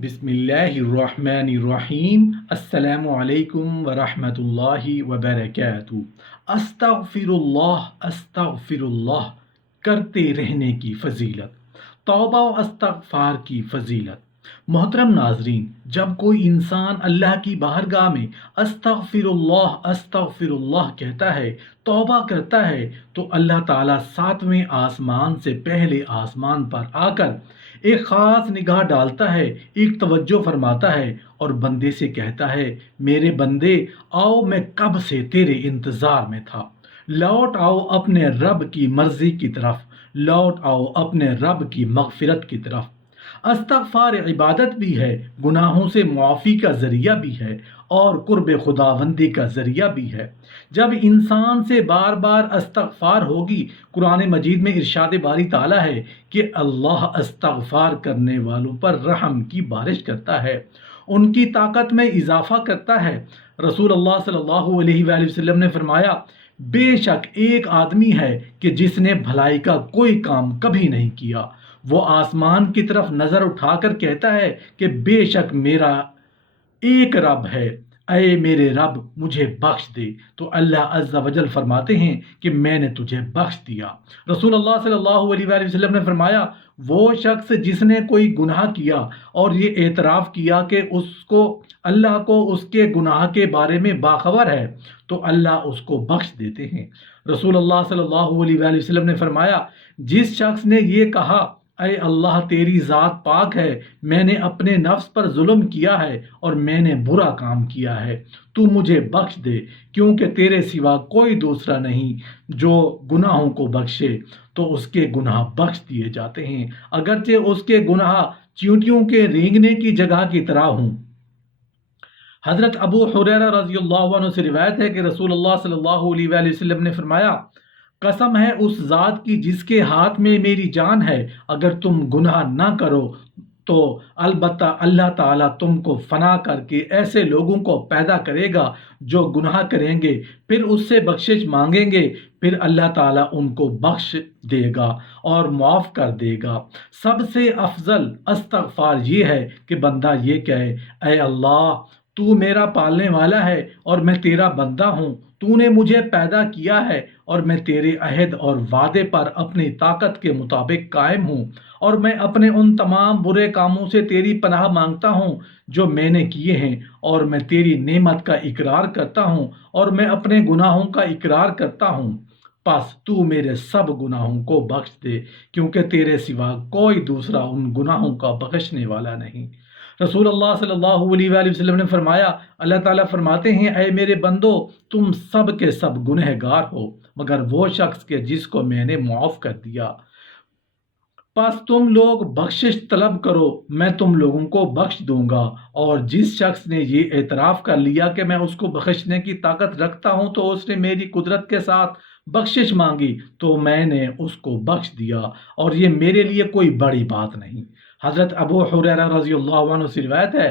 بسم اللہ الرحمن الرحیم۔ السلام علیکم ورحمۃ اللہ وبرکاتہ۔ استغفر اللہ کرتے رہنے کی فضیلت، توبہ و استغفار کی فضیلت۔ محترم ناظرین، جب کوئی انسان اللہ کی بارگاہ میں استغفر اللہ کہتا ہے، توبہ کرتا ہے، تو اللہ تعالیٰ ساتویں آسمان سے پہلے آسمان پر آ کر ایک خاص نگاہ ڈالتا ہے، ایک توجہ فرماتا ہے اور بندے سے کہتا ہے، میرے بندے آؤ، میں کب سے تیرے انتظار میں تھا، لوٹ آؤ اپنے رب کی مرضی کی طرف، لوٹ آؤ اپنے رب کی مغفرت کی طرف۔ استغفار عبادت بھی ہے، گناہوں سے معافی کا ذریعہ بھی ہے اور قرب خداوندی کا ذریعہ بھی ہے۔ جب انسان سے بار بار استغفار ہوگی، قرآن مجید میں ارشاد باری تعالیٰ ہے کہ اللہ استغفار کرنے والوں پر رحم کی بارش کرتا ہے، ان کی طاقت میں اضافہ کرتا ہے۔ رسول اللہ صلی اللہ علیہ وآلہ وسلم نے فرمایا، بے شک ایک آدمی ہے کہ جس نے بھلائی کا کوئی کام کبھی نہیں کیا، وہ آسمان کی طرف نظر اٹھا کر کہتا ہے کہ بے شک میرا ایک رب ہے، اے میرے رب مجھے بخش دے، تو اللہ عز و جل فرماتے ہیں کہ میں نے تجھے بخش دیا۔ رسول اللہ صلی اللہ علیہ وآلہ وسلم نے فرمایا، وہ شخص جس نے کوئی گناہ کیا اور یہ اعتراف کیا کہ اللہ کو اس کے گناہ کے بارے میں باخبر ہے، تو اللہ اس کو بخش دیتے ہیں۔ رسول اللہ صلی اللہ علیہ وآلہ وسلم نے فرمایا، جس شخص نے یہ کہا، اے اللہ تیری ذات پاک ہے، میں نے اپنے نفس پر ظلم کیا ہے اور میں نے برا کام کیا ہے، تو مجھے بخش دے، کیونکہ تیرے سوا کوئی دوسرا نہیں جو گناہوں کو بخشے، تو اس کے گناہ بخش دیے جاتے ہیں، اگرچہ اس کے گناہ چیونٹیوں کے رینگنے کی جگہ کی طرح ہوں۔ حضرت ابو ہریرہ رضی اللہ عنہ سے روایت ہے کہ رسول اللہ صلی اللہ علیہ وآلہ وسلم نے فرمایا، قسم ہے اس ذات کی جس کے ہاتھ میں میری جان ہے، اگر تم گناہ نہ کرو تو البتہ اللہ تعالیٰ تم کو فنا کر کے ایسے لوگوں کو پیدا کرے گا جو گناہ کریں گے، پھر اس سے بخشش مانگیں گے، پھر اللہ تعالیٰ ان کو بخش دے گا اور معاف کر دے گا۔ سب سے افضل استغفار یہ ہے کہ بندہ یہ کہے، اے اللہ تو میرا پالنے والا ہے اور میں تیرا بندہ ہوں، تو نے مجھے پیدا کیا ہے اور میں تیرے عہد اور وعدے پر اپنی طاقت کے مطابق قائم ہوں، اور میں اپنے ان تمام برے کاموں سے تیری پناہ مانگتا ہوں جو میں نے کیے ہیں، اور میں تیری نعمت کا اقرار کرتا ہوں اور میں اپنے گناہوں کا اقرار کرتا ہوں، پس تو میرے سب گناہوں کو بخش دے، کیونکہ تیرے سوا کوئی دوسرا ان گناہوں کا بخشنے والا نہیں۔ رسول اللہ صلی اللہ علیہ وآلہ وسلم نے فرمایا، اللہ تعالیٰ فرماتے ہیں، اے میرے بندو تم سب کے سب گنہگار ہو مگر وہ شخص کے جس کو میں نے معاف کر دیا، پس تم لوگ بخشش طلب کرو، میں تم لوگوں کو بخش دوں گا، اور جس شخص نے یہ اعتراف کر لیا کہ میں اس کو بخشنے کی طاقت رکھتا ہوں تو اس نے میری قدرت کے ساتھ بخشش مانگی تو میں نے اس کو بخش دیا، اور یہ میرے لیے کوئی بڑی بات نہیں۔ حضرت ابو ہریرہ رضی اللہ عنہ سے روایت ہے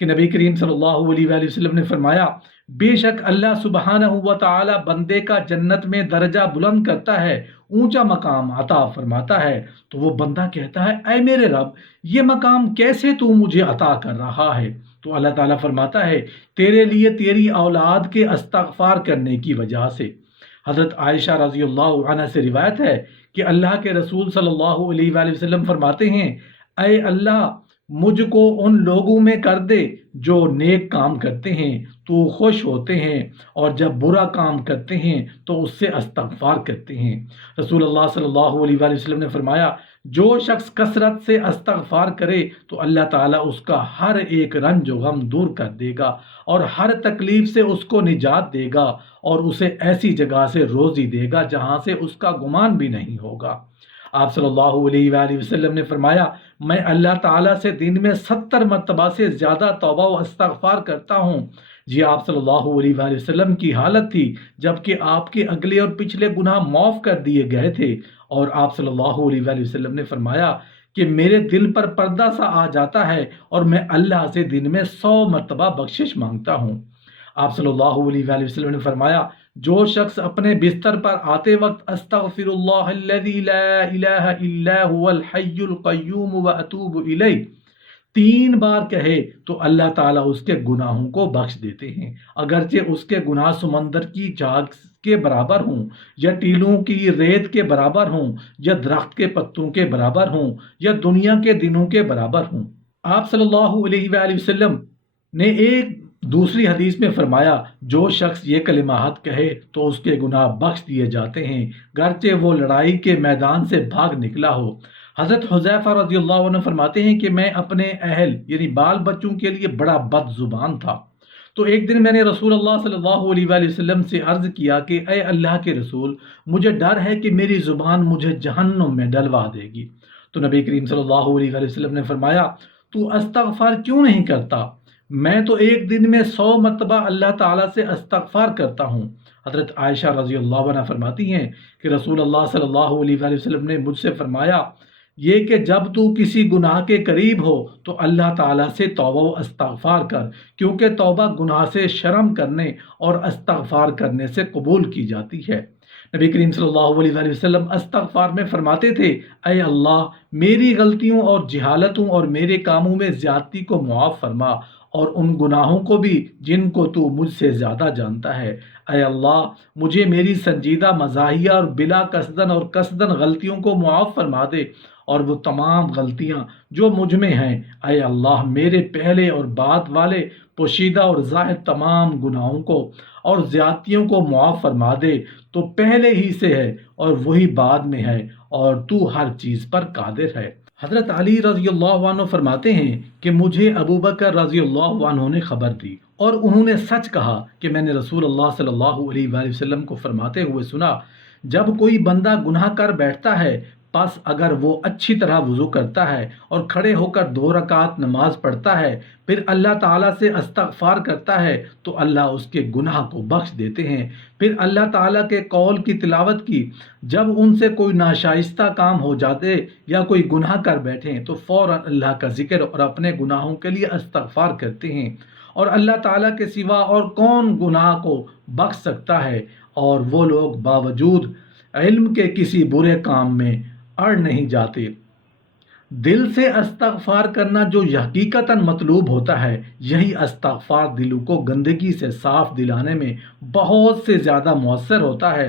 کہ نبی کریم صلی اللہ علیہ وآلہ وسلم نے فرمایا، بے شک اللہ سبحانہ و تعالی بندے کا جنت میں درجہ بلند کرتا ہے، اونچا مقام عطا فرماتا ہے، تو وہ بندہ کہتا ہے، اے میرے رب یہ مقام کیسے تو مجھے عطا کر رہا ہے؟ تو اللہ تعالیٰ فرماتا ہے، تیرے لیے تیری اولاد کے استغفار کرنے کی وجہ سے۔ حضرت عائشہ رضی اللہ عنہ سے روایت ہے کہ اللہ کے رسول صلی اللہ علیہ وآلہ وسلم فرماتے ہیں، اے اللہ مجھ کو ان لوگوں میں کر دے جو نیک کام کرتے ہیں تو خوش ہوتے ہیں، اور جب برا کام کرتے ہیں تو اس سے استغفار کرتے ہیں۔ رسول اللہ صلی اللہ علیہ وآلہ وسلم نے فرمایا، جو شخص کثرت سے استغفار کرے تو اللہ تعالیٰ اس کا ہر ایک رنج و غم دور کر دے گا اور ہر تکلیف سے اس کو نجات دے گا، اور اسے ایسی جگہ سے روزی دے گا جہاں سے اس کا گمان بھی نہیں ہوگا۔ آپ صلی اللہ علیہ وآلہ وسلم نے فرمایا، میں اللہ تعالیٰ سے دن میں 70 مرتبہ سے زیادہ توبہ و استغفار کرتا ہوں۔ جی آپ صلی اللہ علیہ وآلہ وسلم کی حالت تھی جبکہ آپ کے اگلے اور پچھلے گناہ معاف کر دیے گئے تھے، اور آپ صلی اللہ علیہ وآلہ وسلم نے فرمایا کہ میرے دل پر پردہ سا آ جاتا ہے اور میں اللہ سے دن میں 100 مرتبہ بخشش مانگتا ہوں۔ آپ صلی اللہ علیہ وآلہ وسلم نے فرمایا، جو شخص اپنے بستر پر آتے وقت استغفر اللہ الذی لا الہ الا هو الحی القیوم واتوب الیہ 3 بار کہے تو اللہ تعالیٰ اس کے گناہوں کو بخش دیتے ہیں، اگرچہ اس کے گناہ سمندر کی جھاگ کے برابر ہوں، یا ٹیلوں کی ریت کے برابر ہوں، یا درخت کے پتوں کے برابر ہوں، یا دنیا کے دنوں کے برابر ہوں۔ آپ صلی اللہ علیہ وآلہ وسلم نے ایک دوسری حدیث میں فرمایا، جو شخص یہ کلمات کہے تو اس کے گناہ بخش دیے جاتے ہیں، گرچہ وہ لڑائی کے میدان سے بھاگ نکلا ہو۔ حضرت حذیفہ رضی اللہ عنہ فرماتے ہیں کہ میں اپنے اہل یعنی بال بچوں کے لیے بڑا بد زبان تھا، تو ایک دن میں نے رسول اللہ صلی اللہ علیہ وآلہ وسلم سے عرض کیا کہ اے اللہ کے رسول، مجھے ڈر ہے کہ میری زبان مجھے جہنم میں ڈلوا دے گی۔ تو نبی کریم صلی اللہ علیہ وآلہ وسلم نے فرمایا، تو استغفار کیوں نہیں کرتا؟ میں تو ایک دن میں 100 مرتبہ اللہ تعالیٰ سے استغفار کرتا ہوں۔ حضرت عائشہ رضی اللہ عنہ فرماتی ہیں کہ رسول اللہ صلی اللہ علیہ وآلہ وسلم نے مجھ سے فرمایا یہ کہ جب تو کسی گناہ کے قریب ہو تو اللہ تعالیٰ سے توبہ و استغفار کر، کیونکہ توبہ گناہ سے شرم کرنے اور استغفار کرنے سے قبول کی جاتی ہے۔ نبی کریم صلی اللہ علیہ وآلہ وسلم استغفار میں فرماتے تھے، اے اللہ میری غلطیوں اور جہالتوں اور میرے کاموں میں زیادتی کو معاف فرما، اور ان گناہوں کو بھی جن کو تو مجھ سے زیادہ جانتا ہے۔ اے اللہ مجھے میری سنجیدہ مزاحیہ اور بلا قصدن اور قصدن غلطیوں کو معاف فرما دے، اور وہ تمام غلطیاں جو مجھ میں ہیں اے اللہ میرے پہلے اور بعد والے پوشیدہ اور ظاہر تمام گناہوں کو اور زیادتیوں کو معاف فرما دے۔ تو پہلے ہی سے ہے اور وہی بعد میں ہے، اور تو ہر چیز پر قادر ہے۔ حضرت علی رضی اللہ عنہ فرماتے ہیں کہ مجھے ابو بکر رضی اللہ عنہ نے خبر دی، اور انہوں نے سچ کہا کہ میں نے رسول اللہ صلی اللہ علیہ وآلہ وسلم کو فرماتے ہوئے سنا، جب کوئی بندہ گناہ کر بیٹھتا ہے، پس اگر وہ اچھی طرح وضو کرتا ہے اور کھڑے ہو کر 2 رکعت نماز پڑھتا ہے، پھر اللہ تعالیٰ سے استغفار کرتا ہے تو اللہ اس کے گناہ کو بخش دیتے ہیں۔ پھر اللہ تعالیٰ کے قول کی تلاوت کی، جب ان سے کوئی ناشائستہ کام ہو جاتے یا کوئی گناہ کر بیٹھیں تو فوراً اللہ کا ذکر اور اپنے گناہوں کے لیے استغفار کرتے ہیں، اور اللہ تعالیٰ کے سوا اور کون گناہ کو بخش سکتا ہے، اور وہ لوگ باوجود علم کے کسی برے کام میں اڑ نہیں جاتے۔ دل سے استغفار کرنا جو حقیقتاً مطلوب ہوتا ہے، یہی استغفار دلوں کو گندگی سے صاف دلانے میں بہت سے زیادہ مؤثر ہوتا ہے۔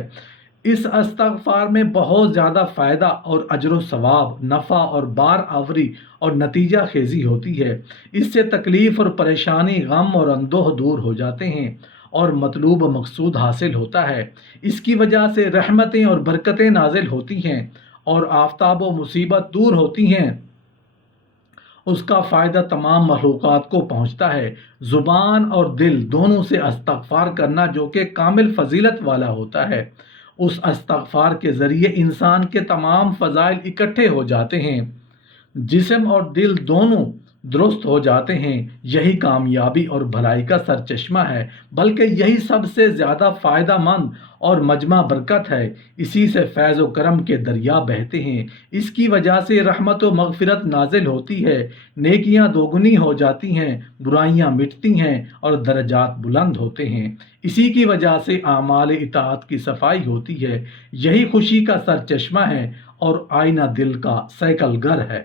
اس استغفار میں بہت زیادہ فائدہ اور اجر و ثواب، نفع اور بار آوری اور نتیجہ خیزی ہوتی ہے۔ اس سے تکلیف اور پریشانی، غم اور اندوہ دور ہو جاتے ہیں اور مطلوب مقصود حاصل ہوتا ہے۔ اس کی وجہ سے رحمتیں اور برکتیں نازل ہوتی ہیں اور آفتاب و مصیبت دور ہوتی ہیں۔ اس کا فائدہ تمام مخلوقات کو پہنچتا ہے۔ زبان اور دل دونوں سے استغفار کرنا جو کہ کامل فضیلت والا ہوتا ہے، اس استغفار کے ذریعے انسان کے تمام فضائل اکٹھے ہو جاتے ہیں، جسم اور دل دونوں درست ہو جاتے ہیں۔ یہی کامیابی اور بھلائی کا سرچشمہ ہے، بلکہ یہی سب سے زیادہ فائدہ مند اور مجمع برکت ہے۔ اسی سے فیض و کرم کے دریا بہتے ہیں، اس کی وجہ سے رحمت و مغفرت نازل ہوتی ہے، نیکیاں دوگنی ہو جاتی ہیں، برائیاں مٹتی ہیں اور درجات بلند ہوتے ہیں۔ اسی کی وجہ سے اعمال اطاعت کی صفائی ہوتی ہے۔ یہی خوشی کا سرچشمہ ہے اور آئینہ دل کا سیکل گر ہے۔